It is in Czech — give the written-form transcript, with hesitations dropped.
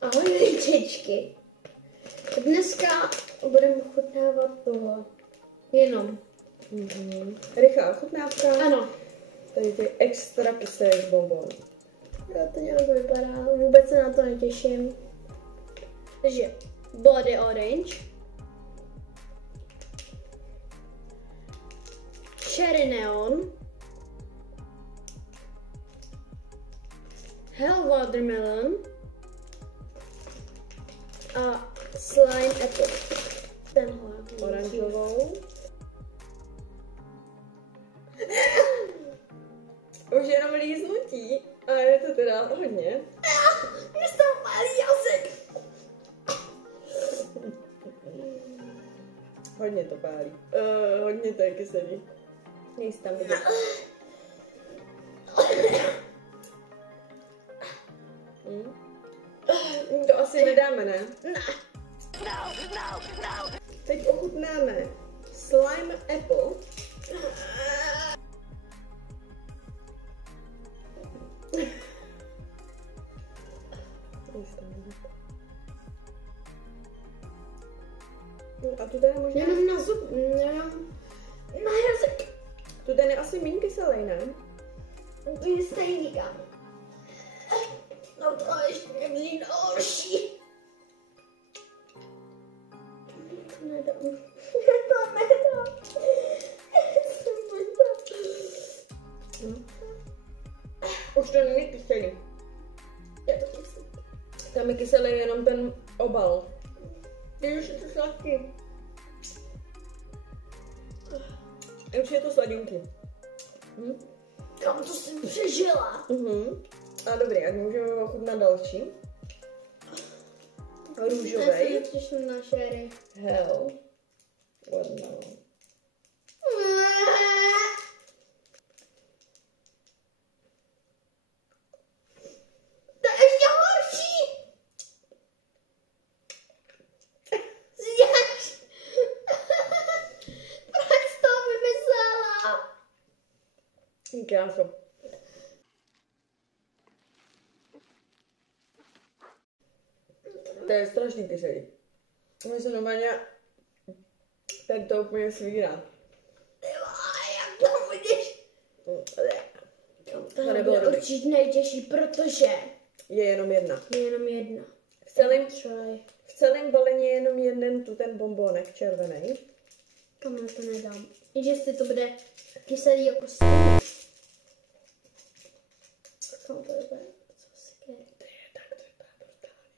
Ahoj ličičky. Dneska budeme ochutnávat tohle. Jenom. Rychlá ochutnávka. Ano. Tady ty extra kyselý bonbon. Jo, to nějak vypadá. Vůbec se na to netěším. Takže Body Orange. Cherry Neon. Hell Watermelon. A Slime Apple. Tenhle. Oranžovou. Už jenom líznutí, ale je to teda hodně. Mě z toho pálí jazyk. Hodně to pálí. Hodně to je kyselý. Nejsi tam vidět. To asi nedáme, ne? Ne. Teď ochutnáme Slime Apple. A tu ten je možná... Jenom na zub, jenom na jazyk. Tu ten je asi méně kyselý, ne? To je stejný, kámo. No to ještě mě horší. To nedám. To nedám. Už to není kyselý. Je to kyselý. Tam je kyselý jenom ten obal. Ty už je to sladký. Už je to sladinky. Kam to jsem přežila? A dobrý, ať můžeme ochutnat další. Růžovej. Já se těším na sherry. Hell. Watermelon. To je ještě horší! Zješ! Proč jsi to vymyslela? Kráso. To je strašně kyselý. Mě se normálně tak to úplně svírá. Ty vole, jak to budeš? To nebylo bude dobrý. určitě nejtěžší, protože Je jenom jedna. je jenom jedna. V celém balení je jenom jeden tu ten bonbonek červený. Kam na to nedám. I že si to bude kyselý jako stůl. Kam to je?